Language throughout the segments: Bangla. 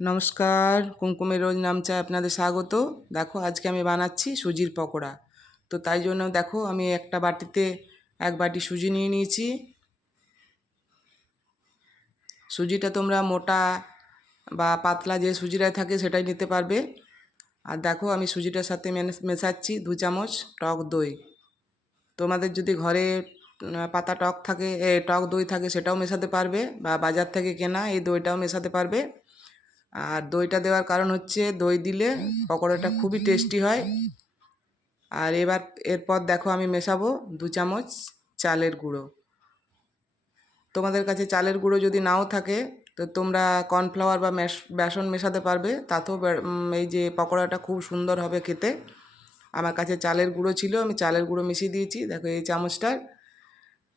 নমস্কার কুমকুমের রোজ নামচায় আপনাদের স্বাগত। দেখো আজকে আমি বানাচ্ছি সুজির পকোড়া। তো তাই জন্য দেখো আমি একটা বাটিতে এক বাটি সুজি নিয়ে নিয়েছি। সুজিটা তোমরা মোটা বা পাতলা যে সুজিটা থাকে সেটাই নিতে পারবে। আর দেখো আমি সুজিটার সাথে মেশাচ্ছি দু চামচ টক দই। তোমাদের যদি ঘরে পাতা টক থাকে এ, টক দই থাকে সেটাও মেশাতে পারবে বা বাজার থেকে কেনা এই দইটাও মেশাতে পারবে। আর দইটা দেওয়ার কারণ হচ্ছে দই দিলে পকোড়াটা খুবই টেস্টি হয়। আর এবার, এরপর দেখো আমি মেশাবো দু চামচ চালের গুঁড়ো। তোমাদের কাছে চালের গুঁড়ো যদি নাও থাকে, তো তোমরা কর্নফ্লাওয়ার বা বেসন মেশাতে পারবে, তাতেও এই যে পকোড়াটা খুব সুন্দর হবে খেতে। আমার কাছে চালের গুঁড়ো ছিল, আমি চালের গুঁড়ো মিশিয়ে দিয়েছি, দেখো এই চামচটার।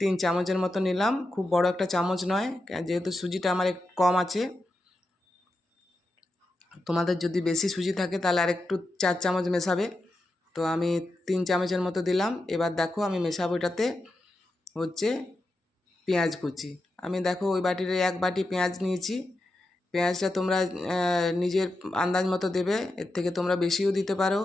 তিন চামচের মতো নিলাম, খুব বড় একটা চামচ নয়, যেহেতু সুজিটা আমার কম আছে। তোমাদের যদি বেশি সুজি থাকে তাহলে আর একটু চার চামচ মেশাবে। তো আমি তিন চামচের মতো দিলাম। এবার দেখো আমি মেশাবো এটাতে হচ্ছে পেঁয়াজ কুচি। আমি দেখো ওই বাটির এক বাটি পেঁয়াজ নিয়েছি। পেঁয়াজটা তোমরা নিজের আন্দাজ মতো দেবে। এর থেকে তোমরা বেশিও দিতে পারো।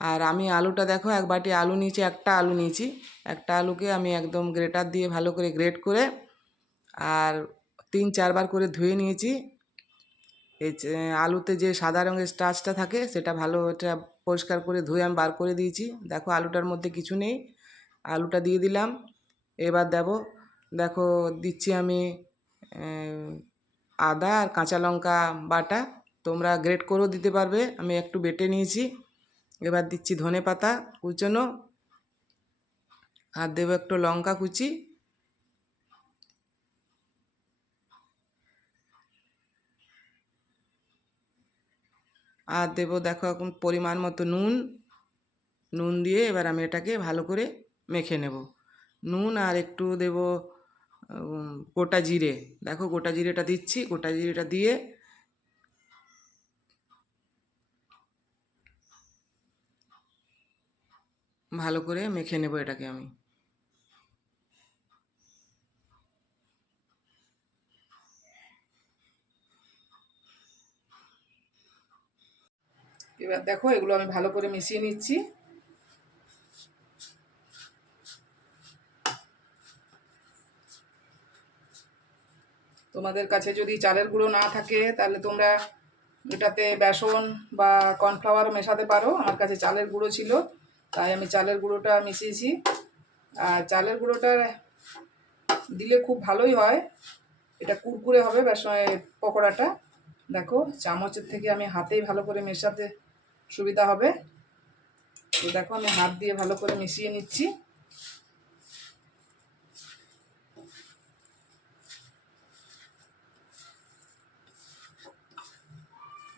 আর আমি আলুটা দেখো এক বাটি আলু নিয়েছি, একটা আলু নিয়েছি। একটা আলুকে আমি একদম গ্রেটার দিয়ে ভালো করে গ্রেট করে আর তিন চারবার করে ধুয়ে নিয়েছি। এই আলুতে যে সাদা রঙের স্টার্চটা থাকে, সেটা ভালো এটা পরিষ্কার করে ধুয়ে আমি বার করে দিয়েছি। দেখো, আলুটার মধ্যে কিছু নেই। আলুটা দিয়ে দিলাম। এবার দেবো, দেখো, দিচ্ছি আমি আদা আর কাঁচা লঙ্কা বাটা। তোমরা গ্রেট করেও দিতে পারবে। আমি একটু বেটে নিয়েছি। এবার দিচ্ছি ধনে পাতা কুচনো। আর দেবো একটু লঙ্কা কুচি। আর দেবো দেখো এখন পরিমাণ মতো নুন। নুন দিয়ে এবার আমি এটাকে ভালো করে মেখে নেব। নুন আর একটু দেব গোটা জিরে। দেখো গোটা জিরেটা দিচ্ছি, গোটা জিরেটা দিয়ে ভালো করে মেখে নেব এটাকে আমি। দেখো, এগুলো আমি ভালো করে মিশিয়ে নিচ্ছি। তোমাদের কাছে যদি চালের গুঁড়ো না থাকে, তাহলে তোমরা এটাতে বেসন বা কর্নফ্লাওয়ারও মেশাতে পারো। আমার কাছে চালের গুঁড়ো ছিল, তাই আমি চালের গুঁড়োটা মিশিয়েছি। আর চালের গুঁড়োটা দিলে খুব ভালোই হয়। এটা কুরকুরে হবে বেসন পকোড়াটা। দেখো, চামচের থেকে আমি হাতেই ভালো করে মেশাতে সুবিধা হবে। তো দেখো, আমি হাত দিয়ে ভালো করে মিশিয়ে নিচ্ছি।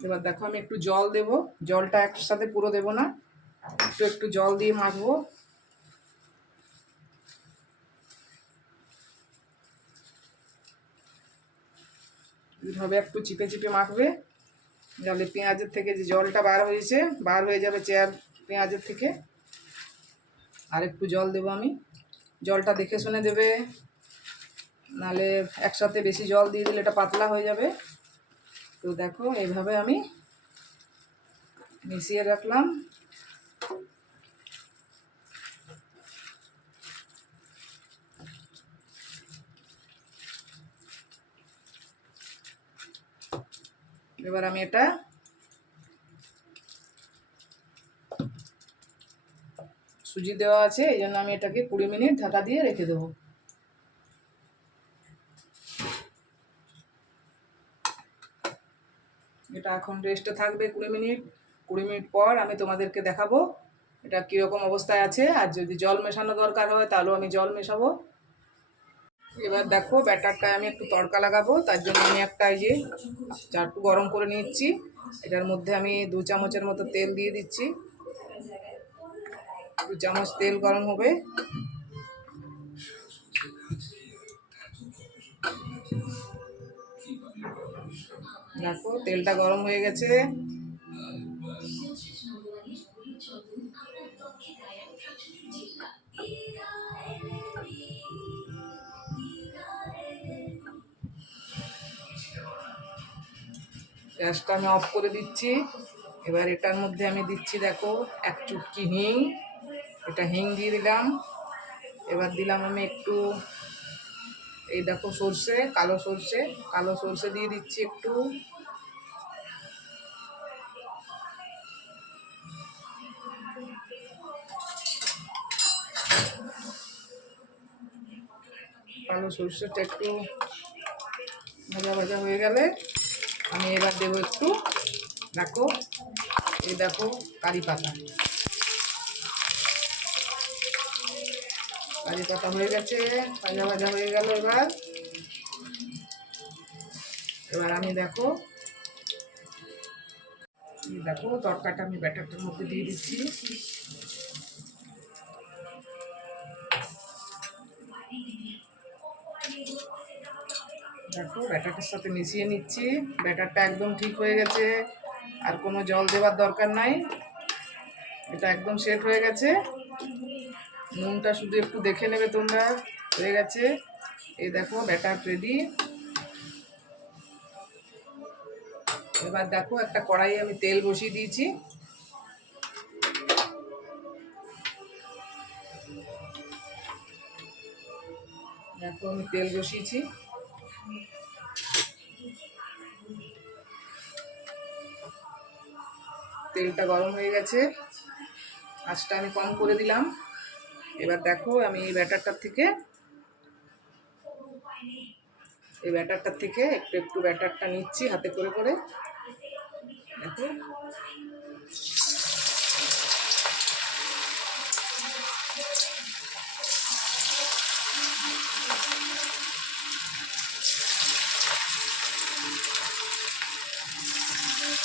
এবার দেখো, আমি একটু জল দেব। জলটা একসাথে পুরো দেব না। একটু একটু জল দিয়ে মাখবো। এইভাবে একটু চিপে চিপে মাখবে। তাহলে পেঁয়াজের থেকে যে জলটা বার হয়েছে, বার হয়ে যাবে চেয়ার পেঁয়াজের থেকে। আর একটু জল দেবো আমি। জলটা দেখে শুনে দেবে। নালে একসাথে বেশি জল দিয়ে দিলে এটা পাতলা হয়ে যাবে। তো দেখো, এইভাবে আমি মিশিয়ে রাখলাম। এবার আমি এটা সুজি দেওয়া আছে, এই জন্য আমি এটাকে কুড়ি মিনিট ঢাকা দিয়ে রেখে দেবো। এটা এখন রেস্টে থাকবে কুড়ি মিনিট। কুড়ি মিনিট পর আমি তোমাদেরকে দেখাবো এটা কীরকম অবস্থায় আছে, আর যদি জল মেশানো দরকার হয় তাহলেও আমি জল মেশাবো। এবার দেখো ব্যাটারটায় আমি একটু তড়কা লাগাবো, তার জন্য আমি একটা এই যে চা একটু গরম করে নিচ্ছি। এটার মধ্যে আমি দু চামচের মতো তেল দিয়ে দিচ্ছি। দু চামচ তেল গরম হবে। দেখো তেলটা গরম হয়ে গেছে। গ্যাসটা আমি অফ করে দিচ্ছি। এবার এটার মধ্যে আমি দিচ্ছি, দেখো, এক চুটকি হিং। এটা হিং দিয়ে দিলাম। এবার দিলাম আমি একটু, এই দেখো সর্ষে, কালো সর্ষে। কালো সর্ষে দিয়ে দিচ্ছি একটু। কালো সর্ষেটা একটু ভাজা ভাজা হয়ে গেলে আমি এবার দেবো একটু, দেখো, এই দেখো কারি পাতা। কারি পাতা হয়ে গেছে, ভাজা ভাজা হয়ে গেল এবার। এবার আমি দেখো দেখো তরকাটা আমি ব্যাটারটার মধ্যে দিয়ে দিচ্ছি। দেখো ব্যাটারটার সাথে মিশিয়ে নিচ্ছি। ব্যাটারটা একদম ঠিক হয়ে গেছে, আর কোনো জল দেওয়ার দরকার নাই। এটা একদম সেট হয়ে গেছে। নুনটা শুধু একটু দেখে নেবে তোমরা, হয়ে গেছে। এই দেখো, ব্যাটার রেডি এবার দেখো, একটা কড়াই আমি তেল বসিয়ে দিয়েছি। দেখো, আমি তেল বসিয়েছি। তেলটা গরম হয়ে গেছে। আঁচটা আমি কম করে দিলাম। এবার দেখো আমি এই ব্যাটারটার থেকে, এই ব্যাটারটার থেকে একটু একটু ব্যাটারটা নিচ্ছি হাতে করে করে। দেখো।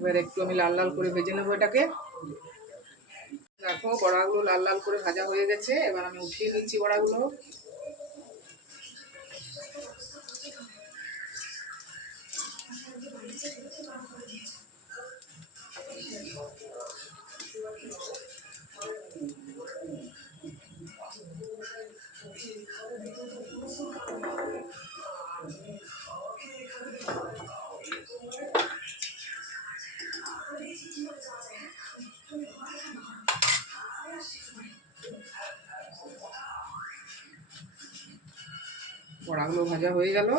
এবার একটু আমি লাল লাল করে ভেজে নেব এটাকে। দেখো, বড়াগুলো লাল লাল করে ভাজা হয়ে গেছে। এবার আমি উঠিয়ে নিচ্ছি বড়াগুলো। ভাজা হয়ে গেল।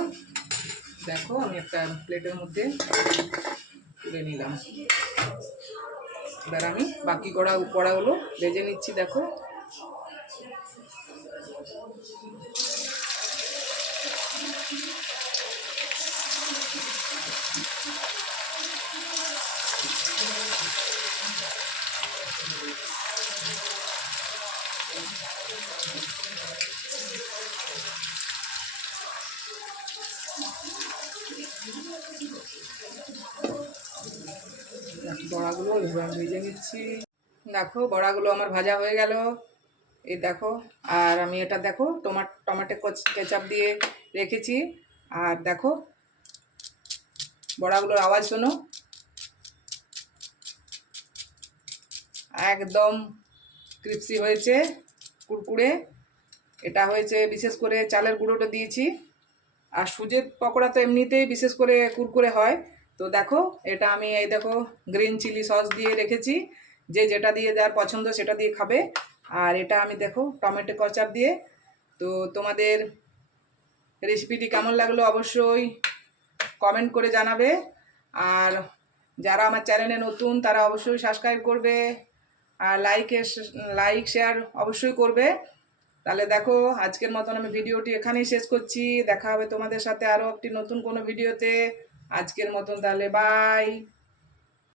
দেখো, আমি একটা প্লেটের মধ্যে তুলে নিলাম। এবার আমি বাকি কড়া, কড়াগুলো ভেজে নিচ্ছি, দেখো। বড়াগুলো ভেজে নিচ্ছি। দেখো, বড়াগুলো আমার ভাজা হয়ে গেল। এই দেখো, আর আমি এটা দেখো, টমাট, টমেটো কেচাপ দিয়ে রেখেছি। আর দেখো, বড়াগুলোর আওয়াজ শোনো। একদম ক্রিপসি হয়েছে কুরকুরে এটা হয়েছে বিশেষ করে চালের গুঁড়োটা দিয়েছি। আর সুজির পকোড়া তো এমনিতেই বিশেষ করে কুরকুরে হয়। তো দেখো, এটা আমি এই দেখো গ্রিন চিলি সস দিয়ে রেখেছি। যে যেটা দিয়ে যার পছন্দ সেটা দিয়ে খাবে। আর এটা আমি দেখো টমেটো কচাপ দিয়ে। তো তোমাদের রেসিপিটি কেমন লাগল অবশ্যই কমেন্ট করে জানাবে। আর যারা আমার চ্যানেলে নতুন, তারা অবশ্যই সাবস্ক্রাইব করবে। আর লাইকে লাইক শেয়ার অবশ্যই করবে। তাহলে দেখো, আজকের মতন আমি ভিডিওটি এখানেই শেষ করছি। দেখা হবে তোমাদের সাথে আরও একটি নতুন কোনো ভিডিওতে আজকের মতন তাহলে বাই